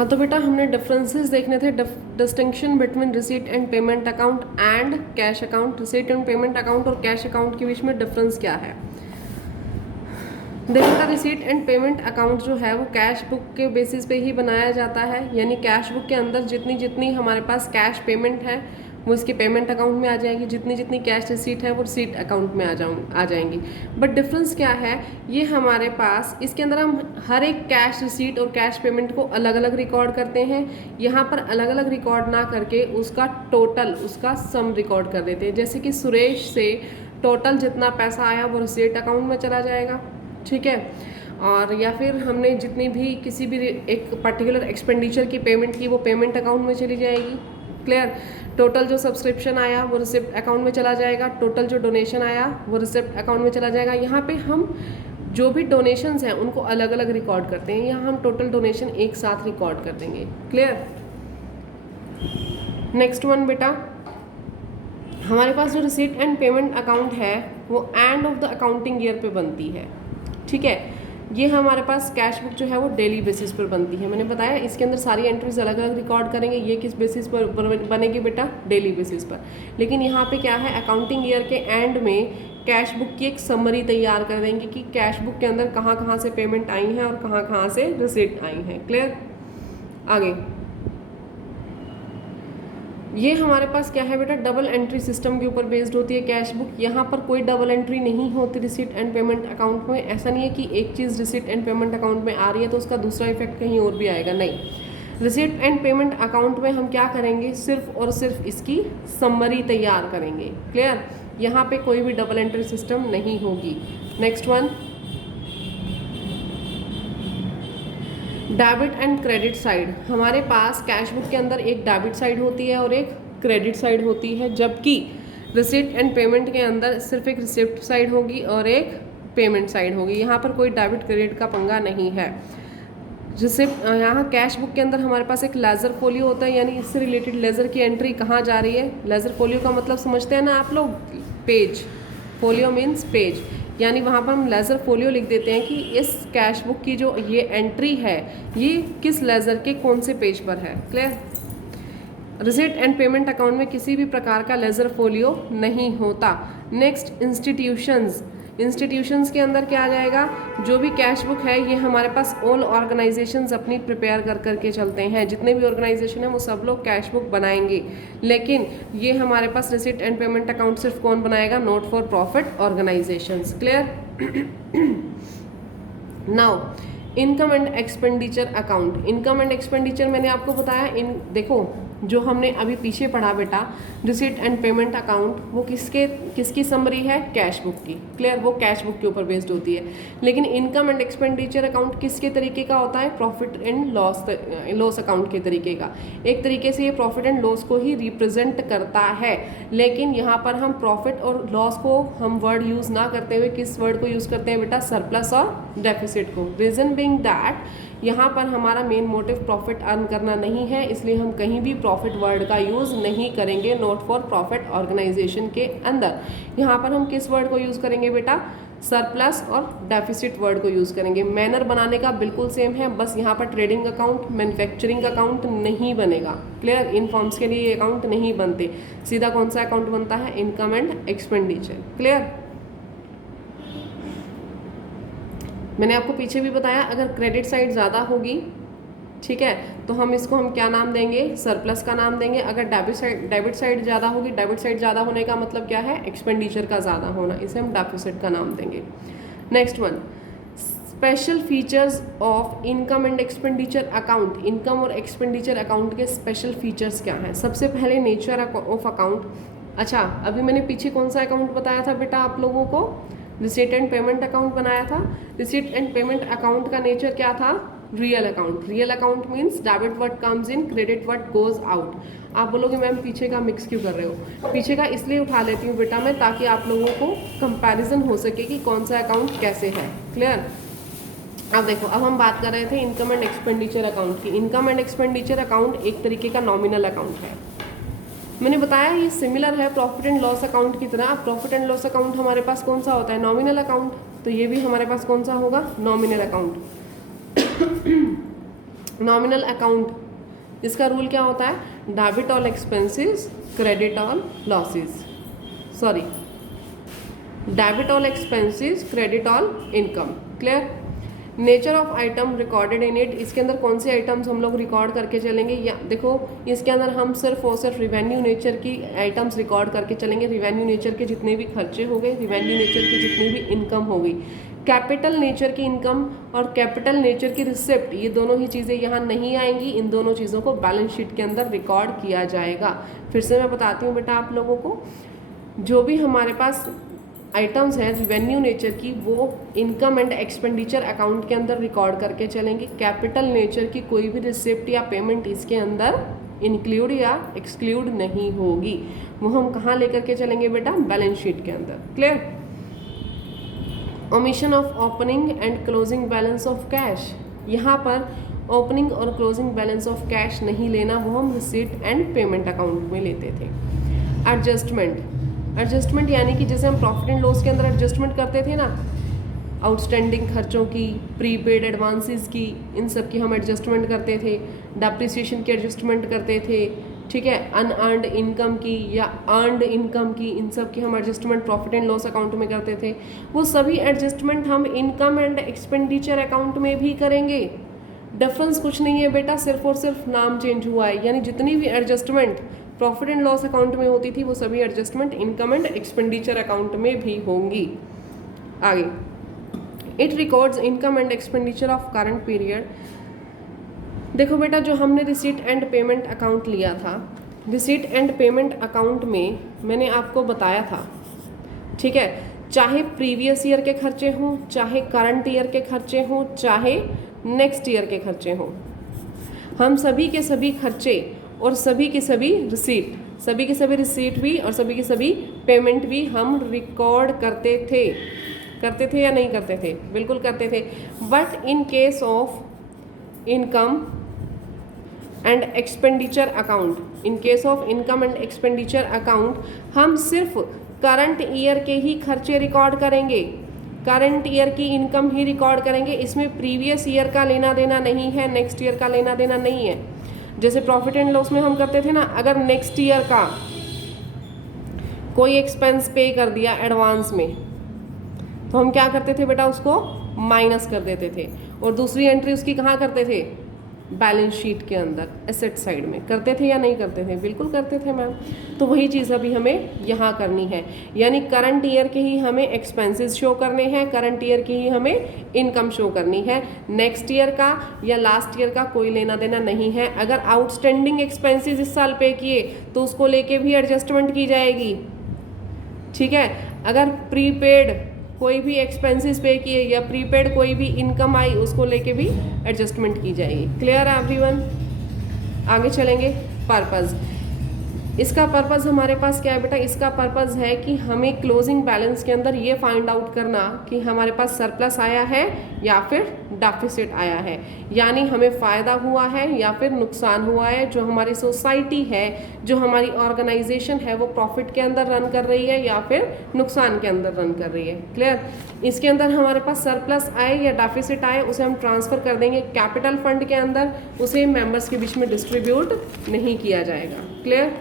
हाँ तो बेटा हमने डिफरेंसेस देखने थे, distinction between receipt and payment account and cash account. Receipt and payment account और कैश अकाउंट के बीच में डिफरेंस क्या है। देखो बेटा रिसीट एंड पेमेंट अकाउंट जो है वो कैश बुक के बेसिस पे ही बनाया जाता है, यानी कैश बुक के अंदर जितनी जितनी हमारे पास कैश पेमेंट है वो इसके पेमेंट अकाउंट में आ जाएगी, जितनी जितनी कैश रिसीट है वो रिसीट अकाउंट में आ जाएंगी। बट डिफरेंस क्या है, ये हमारे पास इसके अंदर हम हर एक कैश रिसीट और कैश पेमेंट को अलग अलग रिकॉर्ड करते हैं। यहाँ पर अलग अलग रिकॉर्ड ना करके उसका टोटल, उसका सम रिकॉर्ड कर देते हैं। जैसे कि सुरेश से टोटल जितना पैसा आया वो रिसीट अकाउंट में चला जाएगा, ठीक है। और या फिर हमने जितनी भी किसी भी एक पर्टिकुलर एक्सपेंडिचर की पेमेंट की वो पेमेंट अकाउंट में चली जाएगी, क्लियर। टोटल जो सब्सक्रिप्शन आया वो रिसिप्ट अकाउंट में चला जाएगा, टोटल जो डोनेशन आया वो रिसिप्ट अकाउंट में चला जाएगा। यहाँ पे हम जो भी डोनेशंस हैं उनको अलग अलग रिकॉर्ड करते हैं, यहाँ हम टोटल डोनेशन एक साथ रिकॉर्ड कर देंगे, क्लियर। नेक्स्ट वन बेटा, हमारे पास जो रिसीट एंड पेमेंट अकाउंट है वो end of the accounting year पे बनती है, ठीक है। ये हमारे पास कैश बुक जो है वो डेली बेसिस पर बनती है। मैंने बताया इसके अंदर सारी एंट्रीज अलग अलग रिकॉर्ड करेंगे। ये किस बेसिस पर बनेगी बेटा, डेली बेसिस पर। लेकिन यहाँ पे क्या है, अकाउंटिंग ईयर के एंड में कैश बुक की एक समरी तैयार कर देंगे कि कैश बुक के अंदर कहाँ कहाँ से पेमेंट आई हैं और कहाँ कहाँ से रिसीट आई हैं, क्लियर। आगे ये हमारे पास क्या है बेटा, डबल एंट्री सिस्टम के ऊपर बेस्ड होती है कैश बुक। यहाँ पर कोई डबल एंट्री नहीं होती रिसीट एंड पेमेंट अकाउंट में। ऐसा नहीं है कि एक चीज़ रिसीट एंड पेमेंट अकाउंट में आ रही है तो उसका दूसरा इफेक्ट कहीं और भी आएगा, नहीं। रिसीट एंड पेमेंट अकाउंट में हम क्या करेंगे, सिर्फ और सिर्फ इसकी समरी तैयार करेंगे, क्लियर। यहाँ पे कोई भी डबल एंट्री सिस्टम नहीं होगी। Next one, debit and credit side. हमारे पास कैश बुक के अंदर एक डेबिट साइड होती है और एक क्रेडिट साइड होती है, जबकि रिसीट एंड पेमेंट के अंदर सिर्फ एक रिसिप्ट साइड होगी और एक पेमेंट साइड होगी। यहाँ पर कोई डेबिट क्रेडिट का पंगा नहीं है। रिसिप्ट, यहाँ कैश बुक के अंदर हमारे पास एक लेजर फोलियो होता है, यानी इससे रिलेटेड लेजर की एंट्री कहाँ जा रही है। लेजर फोलियो का मतलब समझते हैं ना आप लोग, पेज। फोलियो मीन्स पेज, यानी वहाँ पर हम लेज़र फोलियो लिख देते हैं कि इस कैश बुक की जो ये एंट्री है ये किस लेज़र के कौन से पेज पर है, clear. Receipt and payment account में किसी भी प्रकार का लेज़र फोलियो नहीं होता। Next, institutions. इंस्टीट्यूशंस के अंदर क्या आ जाएगा, जो भी कैश बुक है ये हमारे पास ऑल ऑर्गेनाइजेशंस अपनी प्रिपेयर कर करके चलते हैं। जितने भी ऑर्गेनाइजेशन है वो सब लोग कैश बुक बनाएंगे, लेकिन ये हमारे पास रिसीट एंड पेमेंट अकाउंट सिर्फ कौन बनाएगा, not for profit organisations, clear. Now income and expenditure account. Income and expenditure मैंने आपको बताया, देखो जो हमने अभी पीछे पढ़ा बेटा, रिसीट एंड पेमेंट अकाउंट वो किसकी समरी है, कैश बुक की, क्लियर। वो कैश बुक के ऊपर बेस्ड होती है। लेकिन इनकम एंड एक्सपेंडिचर अकाउंट किसके तरीके का होता है, प्रॉफिट एंड लॉस अकाउंट के तरीके का। एक तरीके से ये प्रॉफिट एंड लॉस को ही रिप्रेजेंट करता है, लेकिन यहाँ पर हम प्रॉफिट और लॉस को हम वर्ड यूज़ ना करते हुए किस वर्ड को यूज़ करते हैं बेटा, सरप्लस और डेफिसिट को। रीजन बीइंग दैट यहाँ पर हमारा मेन मोटिव प्रॉफिट अर्न करना नहीं है, इसलिए हम कहीं भी प्रॉफिट वर्ड का यूज़ नहीं करेंगे नॉट फॉर प्रॉफिट ऑर्गेनाइजेशन के अंदर। यहाँ पर हम किस वर्ड को यूज़ करेंगे बेटा, सरप्लस और डेफिसिट वर्ड को यूज़ करेंगे। मैनर बनाने का बिल्कुल सेम है, बस यहाँ पर ट्रेडिंग अकाउंट, मैन्युफैक्चरिंग अकाउंट नहीं बनेगा, क्लियर। इन फॉर्म्स के लिए ये अकाउंट नहीं बनते, सीधा कौन सा अकाउंट बनता है, इनकम एंड एक्सपेंडिचर, क्लियर। मैंने आपको पीछे भी बताया, अगर क्रेडिट साइड ज़्यादा होगी, ठीक है, तो हम इसको क्या नाम देंगे, सरप्लस का नाम देंगे। अगर डेबिट साइड ज़्यादा होगी, डेबिट साइड ज़्यादा होने का मतलब क्या है, एक्सपेंडिचर का ज़्यादा होना, इसे हम डेफिसिट का नाम देंगे। Next one, special features of income and expenditure account. Income और एक्सपेंडिचर अकाउंट के स्पेशल फीचर्स क्या हैं। सबसे पहले नेचर ऑफ अकाउंट। अच्छा, अभी मैंने पीछे कौन सा अकाउंट बताया था बेटा आप लोगों को, रिसीट एंड पेमेंट अकाउंट बनाया था। रिसीट एंड पेमेंट अकाउंट का नेचर क्या था, real account. Real account means debit what comes in, credit what goes out. आप बोलोगे मैम पीछे का मिक्स क्यों कर रहे हो, पीछे का इसलिए उठा लेती हूँ बेटा मैं, ताकि आप लोगों को कंपैरिजन हो सके कि कौन सा अकाउंट कैसे है, क्लियर। अब देखो, अब हम बात कर रहे थे इनकम एंड एक्सपेंडिचर अकाउंट की। इनकम एंड एक्सपेंडिचर अकाउंट एक तरीके का नॉमिनल अकाउंट है। मैंने बताया ये सिमिलर है प्रॉफिट एंड लॉस अकाउंट की तरह। प्रॉफिट एंड लॉस अकाउंट हमारे पास कौन सा होता है, नॉमिनल अकाउंट, तो ये भी हमारे पास कौन सा होगा, नॉमिनल अकाउंट। नॉमिनल अकाउंट, इसका रूल क्या होता है, debit all expenses credit all losses, sorry debit all expenses credit all income. Clear. Nature of item recorded in it, इसके अंदर कौन से आइटम्स हम लोग रिकॉर्ड करके चलेंगे, या देखो इसके अंदर हम सिर्फ और सिर्फ रिवेन्यू नेचर की आइटम्स रिकॉर्ड करके चलेंगे। रिवेन्यू नेचर के जितने भी खर्चे हो गए, रिवेन्यू नेचर की जितनी भी इनकम हो गई, कैपिटल नेचर की इनकम और कैपिटल नेचर की रिसिप्ट, ये दोनों ही चीज़ें यहाँ नहीं आएंगी। इन दोनों चीज़ों को बैलेंस शीट के अंदर रिकॉर्ड किया जाएगा। फिर से मैं बताती हूँ बेटा आप लोगों को, जो भी हमारे पास आइटम्स हैं रिवेन्यू नेचर की, वो इनकम एंड एक्सपेंडिचर अकाउंट के अंदर रिकॉर्ड करके चलेंगे। कैपिटल नेचर की कोई भी रिसिप्ट या पेमेंट इसके अंदर इंक्लूड या एक्सक्लूड नहीं होगी। वो हम कहाँ लेकर के चलेंगे बेटा, बैलेंस शीट के अंदर। Clear. Omission of opening and closing balance of cash, यहाँ पर ओपनिंग और क्लोजिंग बैलेंस ऑफ कैश नहीं लेना, वो हम रिसीट एंड पेमेंट अकाउंट में लेते थे। एडजस्टमेंट, एडजस्टमेंट यानी कि जैसे हम प्रॉफिट एंड लॉस के अंदर एडजस्टमेंट करते थे ना, आउटस्टैंडिंग खर्चों की, प्रीपेड एडवांसेस की, इन सब की हम एडजस्टमेंट करते थे। डेप्रिसिएशन की एडजस्टमेंट करते थे, ठीक है। अनअर्नड इनकम की या अर्नड इनकम की, इन सब की हम adjustment profit and loss account में करते थे। वो सभी एडजस्टमेंट हम इनकम एंड एक्सपेंडिचर अकाउंट में भी करेंगे। डिफरेंस कुछ नहीं है बेटा, सिर्फ और सिर्फ नाम चेंज हुआ है। यानी जितनी भी adjustment profit and loss account में होती थी, वो सभी adjustment income and expenditure account में भी होंगी। आगे, it records income and expenditure of current period. देखो बेटा, जो हमने रिसीट एंड पेमेंट अकाउंट लिया था, रिसीट एंड पेमेंट अकाउंट में मैंने आपको बताया था, ठीक है, चाहे प्रीवियस ईयर के खर्चे हों, चाहे करंट ईयर के खर्चे हों, चाहे नेक्स्ट ईयर के खर्चे हों, हम सभी के सभी खर्चे और सभी के सभी रिसीट, सभी के सभी रिसीट भी और सभी के सभी पेमेंट भी हम रिकॉर्ड करते थे या नहीं करते थे? बिल्कुल करते थे। But in case of income and expenditure account, in case of income and expenditure account, हम सिर्फ करंट ईयर के ही खर्चे रिकॉर्ड करेंगे, करंट ईयर की इनकम ही रिकॉर्ड करेंगे। इसमें प्रीवियस ईयर का लेना देना नहीं है, नेक्स्ट ईयर का लेना देना नहीं है। जैसे प्रॉफिट एंड लॉस में हम करते थे ना, अगर नेक्स्ट ईयर का कोई एक्सपेंस पे कर दिया एडवांस में, तो हम क्या करते थे बेटा, उसको माइनस कर देते थे और दूसरी एंट्री उसकी कहाँ करते थे, बैलेंस शीट के अंदर एसेट साइड में। करते थे या नहीं करते थे? बिल्कुल करते थे मैम। तो वही चीज़ अभी हमें यहाँ करनी है, यानी करंट ईयर के ही हमें एक्सपेंसेस शो करने हैं, करंट ईयर की ही हमें इनकम शो करनी है। नेक्स्ट ईयर का या लास्ट ईयर का कोई लेना देना नहीं है। अगर आउटस्टैंडिंग एक्सपेंसेस इस साल पे किए तो उसको लेके भी एडजस्टमेंट की जाएगी, ठीक है। अगर प्रीपेड कोई भी एक्सपेंसेस पे किए या प्रीपेड कोई भी इनकम आई, उसको लेके भी एडजस्टमेंट की जाएगी। क्लियर है एवरीवन? आगे चलेंगे। पर्पज़, इसका पर्पज़ हमारे पास क्या है बेटा? इसका पर्पज़ है कि हमें क्लोजिंग बैलेंस के अंदर ये फाइंड आउट करना कि हमारे पास सरप्लस आया है या फिर डेफिसिट आया है, यानी हमें फ़ायदा हुआ है या फिर नुकसान हुआ है। जो हमारी सोसाइटी है, जो हमारी ऑर्गेनाइजेशन है, वो प्रॉफिट के अंदर रन कर रही है या फिर नुकसान के अंदर रन कर रही है। क्लियर? इसके अंदर हमारे पास सरप्लस आए या डेफिसिट आए, उसे हम ट्रांसफ़र कर देंगे कैपिटल फंड के अंदर, उसे मेंबर्स के बीच में डिस्ट्रीब्यूट नहीं किया जाएगा। क्लियर?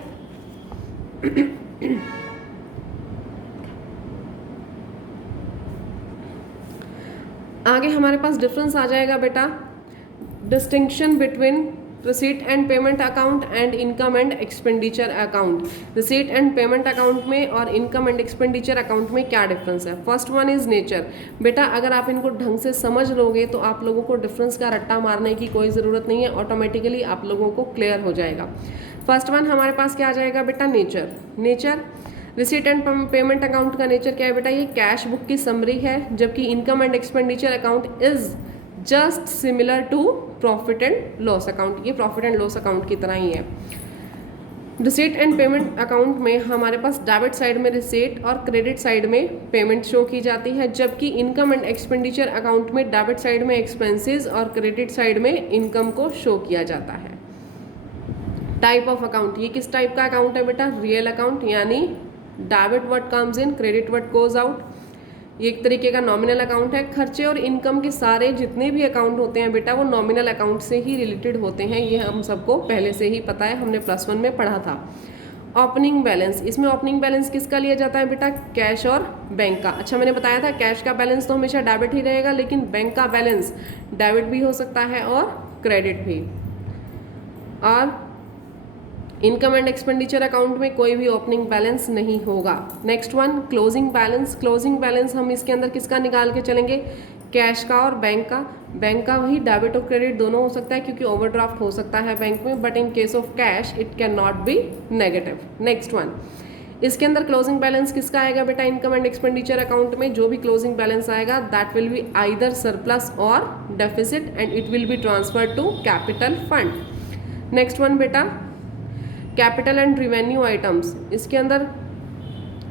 आगे हमारे पास डिफरेंस आ जाएगा बेटा, distinction between receipt and payment account and income and expenditure account. Receipt and payment account में और इनकम एंड एक्सपेंडिचर अकाउंट में क्या डिफरेंस है? First one is nature. बेटा अगर आप इनको ढंग से समझ लोगे तो आप लोगों को डिफरेंस का रट्टा मारने की कोई ज़रूरत नहीं है, ऑटोमेटिकली आप लोगों को क्लियर हो जाएगा। फर्स्ट वन हमारे पास क्या आ जाएगा बेटा? Nature. Nature receipt and payment account का नेचर क्या है बेटा? ये कैश बुक की समरी है, जबकि income and expenditure account is just similar to profit and loss account. ये प्रॉफिट एंड लॉस अकाउंट की तरह ही है। रिसीट एंड पेमेंट अकाउंट में हमारे पास डेबिट साइड में रिसीट और क्रेडिट साइड में पेमेंट शो की जाती है, जबकि इनकम एंड एक्सपेंडिचर अकाउंट में डेबिट साइड में एक्सपेंसेस और क्रेडिट साइड में इनकम को शो किया जाता है। टाइप ऑफ अकाउंट, ये किस टाइप का अकाउंट है बेटा? रियल अकाउंट, यानी debit what comes in, credit what goes out. ये एक तरीके का नॉमिनल अकाउंट है। खर्चे और इनकम के सारे जितने भी अकाउंट होते हैं बेटा वो नॉमिनल अकाउंट से ही रिलेटेड होते हैं, ये हम सबको पहले से ही पता है, हमने +1 में पढ़ा था। ओपनिंग बैलेंस, इसमें ओपनिंग बैलेंस किसका लिया जाता है बेटा? कैश और बैंक का। अच्छा मैंने बताया था कैश का बैलेंस तो हमेशा डेबिट ही रहेगा, लेकिन बैंक का बैलेंस डेबिट भी हो सकता है और क्रेडिट भी। और इनकम एंड एक्सपेंडिचर अकाउंट में कोई भी ओपनिंग बैलेंस नहीं होगा। Next one closing balance. Closing balance हम इसके अंदर किसका निकाल के चलेंगे? कैश का और बैंक का। बैंक का वही डेबिट और क्रेडिट दोनों हो सकता है क्योंकि ओवरड्राफ्ट हो सकता है बैंक में, but in case of cash it can not be negative. Next one, इसके अंदर क्लोजिंग बैलेंस किसका आएगा बेटा? इनकम एंड एक्सपेंडिचर अकाउंट में जो भी क्लोजिंग बैलेंस आएगा that will be either surplus और deficit and it will be transferred to capital fund. Next one बेटा कैपिटल एंड रिवेन्यू आइटम्स। इसके अंदर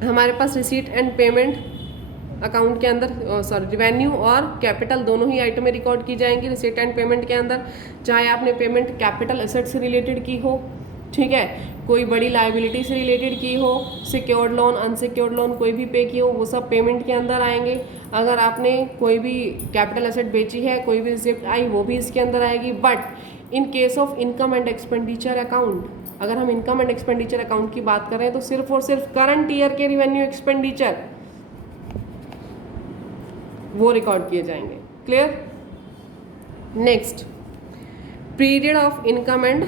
हमारे पास रिसीट एंड पेमेंट अकाउंट के अंदर रिवेन्यू और कैपिटल दोनों ही आइटमें रिकॉर्ड की जाएंगी रिसीट एंड पेमेंट के अंदर। चाहे आपने पेमेंट कैपिटल एसेट से रिलेटेड की हो, ठीक है, कोई बड़ी लायबिलिटी से रिलेटेड की हो, सिक्योर्ड लोन अनसिक्योर्ड लोन कोई भी पे की हो, वो सब पेमेंट के अंदर आएंगे। अगर आपने कोई भी कैपिटल एसेट बेची है, कोई भी रिसिप्ट आई, वो भी इसके अंदर आएगी। But in case of income and expenditure account, अगर हम इनकम एंड एक्सपेंडिचर अकाउंट की बात करें तो सिर्फ और सिर्फ करंट ईयर के रिवेन्यू एक्सपेंडिचर वो रिकॉर्ड किए जाएंगे। Clear? Next, period of income and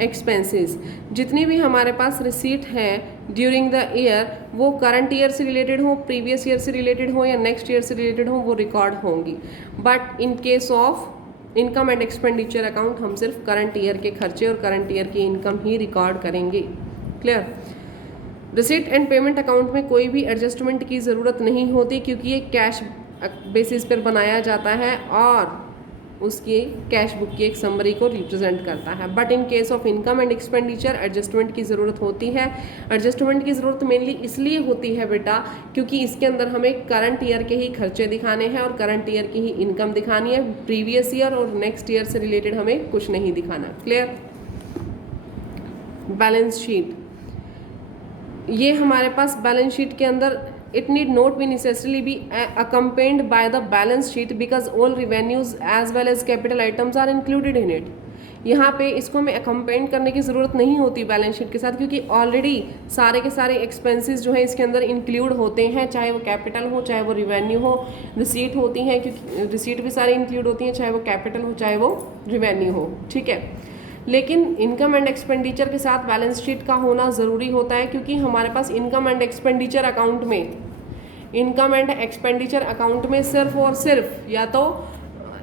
expenses. जितनी भी हमारे पास रिसीट है ड्यूरिंग द ईयर, वो करंट ईयर से रिलेटेड हो, प्रीवियस ईयर से रिलेटेड हो या नेक्स्ट ईयर से रिलेटेड हो, वो रिकॉर्ड होंगी। But in case of income and expenditure account हम सिर्फ करंट ईयर के खर्चे और करंट ईयर की इनकम ही रिकॉर्ड करेंगे। Clear? Receipt and payment account में कोई भी एडजस्टमेंट की ज़रूरत नहीं होती क्योंकि ये कैश बेसिस पर बनाया जाता है और उसकी कैश बुक की एक समरी को रिप्रेजेंट करता है। But in case of income and expenditure adjustment की ज़रूरत होती है। एडजस्टमेंट की ज़रूरत मेनली इसलिए होती है बेटा क्योंकि इसके अंदर हमें करंट ईयर के ही खर्चे दिखाने हैं और करंट ईयर की ही इनकम दिखानी है। प्रीवियस ईयर और नेक्स्ट ईयर से रिलेटेड हमें कुछ नहीं दिखाना। क्लियर? बैलेंस शीट, ये हमारे पास बैलेंस शीट के अंदर it need not be necessarily be accompanied by the balance sheet because all revenues as well as capital items are included in it। यहाँ पे इसको हमें accompany करने की ज़रूरत नहीं होती बैलेंस शीट के साथ क्योंकि ऑलरेडी सारे के सारे एक्सपेंसेस जो है इसके अंदर इंक्लूड होते हैं, चाहे वो कैपिटल हो चाहे वो रिवेन्यू हो। रिसीट होती हैं क्योंकि रिसीट भी सारी इंक्लूड होती हैं, चाहे वो कैपिटल हो चाहे वो रिवेन्यू हो, ठीक है। लेकिन इनकम एंड एक्सपेंडिचर के साथ बैलेंस शीट का होना ज़रूरी होता है क्योंकि हमारे पास इनकम एंड एक्सपेंडिचर अकाउंट में सिर्फ और सिर्फ या तो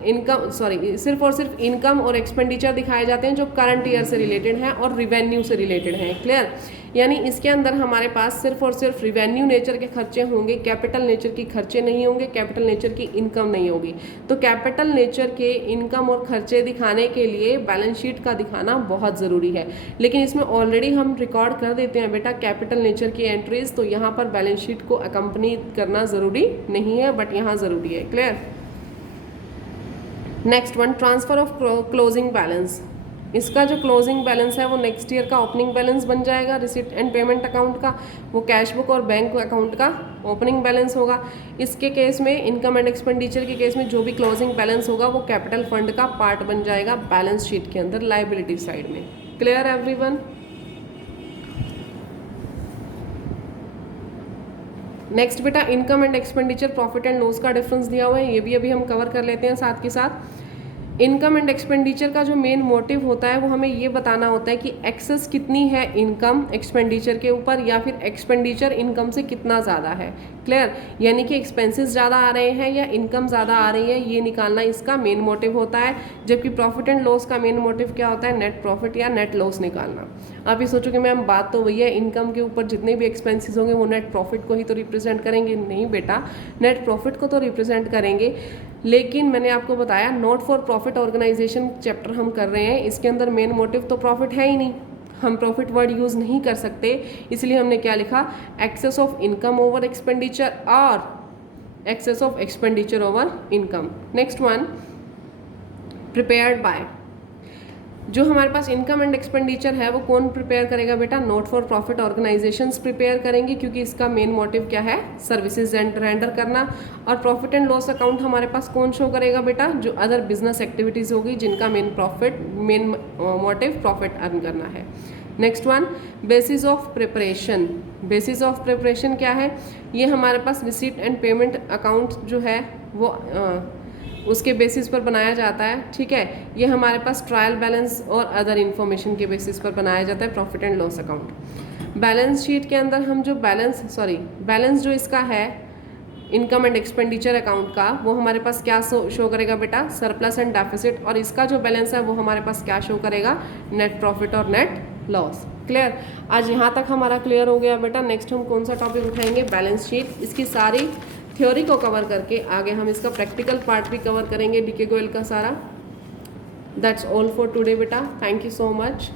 सिर्फ और सिर्फ इनकम और एक्सपेंडिचर दिखाए जाते हैं जो करंट ईयर से रिलेटेड हैं और रिवेन्यू से रिलेटेड हैं। क्लियर? यानी इसके अंदर हमारे पास सिर्फ और सिर्फ रिवेन्यू नेचर के खर्चे होंगे, कैपिटल नेचर की खर्चे नहीं होंगे, कैपिटल नेचर की इनकम नहीं होगी। तो कैपिटल नेचर के इनकम और खर्चे दिखाने के लिए बैलेंस शीट का दिखाना बहुत ज़रूरी है। लेकिन इसमें ऑलरेडी हम रिकॉर्ड कर देते हैं बेटा कैपिटल नेचर की एंट्रीज, तो यहाँ पर बैलेंस शीट को अकम्पनी करना ज़रूरी नहीं है, बट यहाँ ज़रूरी है। Clear? Next one, transfer of closing balance. इसका जो क्लोजिंग बैलेंस है वो नेक्स्ट ईयर का ओपनिंग बैलेंस बन जाएगा रिसीट एंड पेमेंट अकाउंट का, वो कैश बुक और बैंक अकाउंट का ओपनिंग बैलेंस होगा। इसके केस में इनकम एंड एक्सपेंडिचर के केस में जो भी क्लोजिंग बैलेंस होगा वो कैपिटल फंड का पार्ट बन जाएगा बैलेंस शीट के अंदर लायबिलिटी साइड में। Clear everyone? नेक्स्ट बेटा income and expenditure profit and loss का डिफरेंस दिया हुआ है, ये भी अभी हम कवर कर लेते हैं साथ के साथ। इनकम एंड एक्सपेंडिचर का जो मेन मोटिव होता है वो हमें ये बताना होता है कि एक्सेस कितनी है इनकम एक्सपेंडिचर के ऊपर या फिर एक्सपेंडिचर इनकम से कितना ज़्यादा है। क्लियर? यानी कि एक्सपेंसेस ज़्यादा आ रहे हैं या इनकम ज़्यादा आ रही है, ये निकालना इसका मेन मोटिव होता है। जबकि प्रॉफिट एंड लॉस का मेन मोटिव क्या होता है? नेट प्रॉफिट या नेट लॉस निकालना। आप ये सोचो कि मैम बात तो वही है, इनकम के ऊपर जितने भी एक्सपेंसेस होंगे वो नेट प्रॉफिट को ही तो रिप्रेजेंट करेंगे। नहीं बेटा, नेट प्रॉफिट को तो रिप्रेजेंट करेंगे, लेकिन मैंने आपको बताया not for profit organisation chapter हम कर रहे हैं, इसके अंदर मेन मोटिव तो प्रॉफिट है ही नहीं, हम प्रॉफिट वर्ड यूज़ नहीं कर सकते। इसलिए हमने क्या लिखा? Excess of income over expenditure और excess of expenditure over income. Next one, prepared by. जो हमारे पास इनकम एंड एक्सपेंडिचर है वो कौन प्रिपेयर करेगा बेटा, not for profit organisations prepare करेंगी, क्योंकि इसका मेन मोटिव क्या है, सर्विसेज रेंडर करना। और प्रॉफिट एंड लॉस अकाउंट हमारे पास कौन शो करेगा बेटा, जो अदर बिजनेस एक्टिविटीज़ होगी जिनका मेन मोटिव प्रॉफिट अर्न करना है। Next one, basis of preparation. Basis of preparation क्या है, ये हमारे पास रिसीट एंड पेमेंट अकाउंट जो है वो उसके बेसिस पर बनाया जाता है, ठीक है। ये हमारे पास ट्रायल बैलेंस और अदर इन्फॉर्मेशन के बेसिस पर बनाया जाता है profit and loss account. Balance sheet के अंदर हम जो बैलेंस जो इसका है इनकम एंड एक्सपेंडिचर अकाउंट का, वो हमारे पास क्या शो करेगा बेटा, सरप्लस एंड डेफिसिट। और इसका जो बैलेंस है वो हमारे पास क्या शो करेगा, नेट प्रॉफिट और नेट लॉस। क्लियर, आज यहाँ तक हमारा क्लियर हो गया बेटा। नेक्स्ट हम कौन सा टॉपिक उठाएंगे, बैलेंस शीट। इसकी सारी थ्योरी को कवर करके आगे हम इसका प्रैक्टिकल पार्ट भी कवर करेंगे, डीके गोयल का सारा। दैट्स ऑल फॉर टुडे बेटा, थैंक यू सो मच।